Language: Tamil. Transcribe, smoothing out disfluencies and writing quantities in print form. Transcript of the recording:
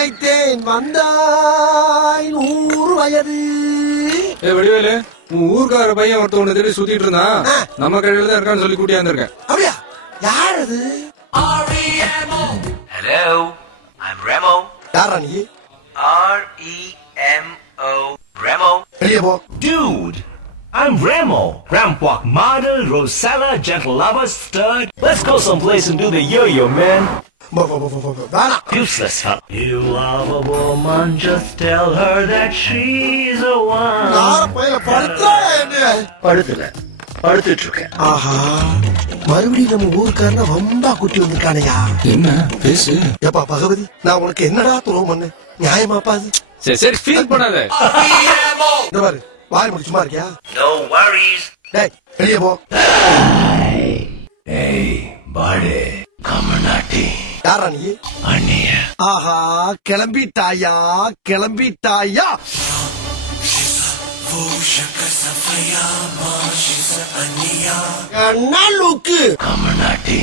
நினைத்தேன் வந்தாய் 100 வயது. வடிவேலு உன் ஊர்க்கார பையன் ஒருத்தவனை தேடி சுத்திட்டு இருந்தான். நம்ம கடையில தான் இருக்கான்னு சொல்லி கூட்டியாந்துருக்கேன். அப்படியா? யார் அது? Hello, I'm Remo. யாரா நீ? R-E-M-O. Remo. வெளியே போ. Dude, I'm Remo. Rampwalk model, Rosella, gentle lover, stud. Let's go someplace and do the yo-yo, man. வேணாம். Useless, huh? You love a woman, just tell her that she's a one. யார பையல படுத்துறா என்ன? படுத்துல படுத்துட்டு இருக்கேன். ஆஹா, மறுபடியும் நம்ம ஊருக்காரன வம்பா குட்டி வந்திருக்கானையா? என்ன பேசு? ஏப்பா பகவதி, நான் உனக்கு என்னடா துரோகம் பண்ணேன்? நியாயமாப்பா அது? சரி சரி ஃபீல் பண்ணாத. இந்த பாரு, வாய் முடி சும்மா இருக்கியா? No worries. டேய் வெளியே போ. Hey, buddy, கமனாட்டி. யாரா நீ? அண்ணிய. ஆஹா, கிளம்பிட்டாயா கிளம்பிட்டாயா? என்ன லுக்கு? கமனாட்டி.